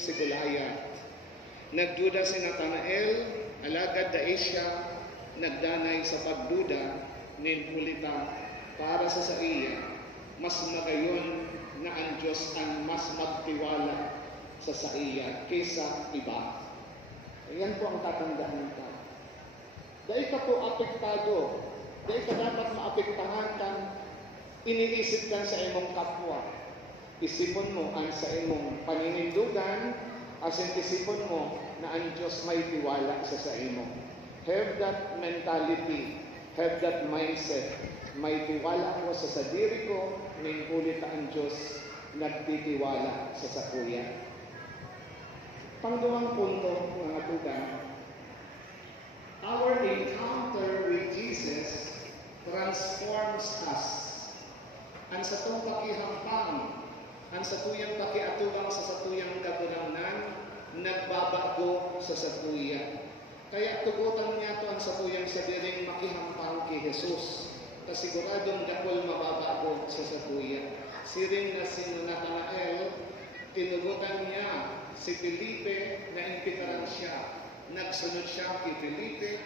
si Goliath. Nagduda si Nathanael, alagad da Asia, nagdanay sa pagduda, ninhulita para sa iya, mas magayon na ang Diyos ang mas magtiwala sa iya kaysa iba. Ayan po ang tatandaan ka. Dahil ka po apektado, dahil ka dapat maapektahan kang iniisip ka sa imong kapwa. Isipon mo ang sa imong paninindugan, asin isipon mo na ang Diyos may tiwala sa imo. Have that mentality, have that mindset. May tiwala ko sa diri ko, may ulit ang Diyos nagtitiwala sa sakuya. Pangduang punto, mga tugang, our encounter with Jesus transforms us. Ang satong pakihampang, ang satuyang pakiatubang sa satuyang kagunangnan, nagbabago sa satuya. Kaya tugutan niya ito ang satuyang sadiring makihampang kay Jesus. Kasiguradong dakol mababago sa satuya. Siring na si Nathanael, tinugutan niya si Felipe na impitaran siya. Nagsunod siya kay Felipe,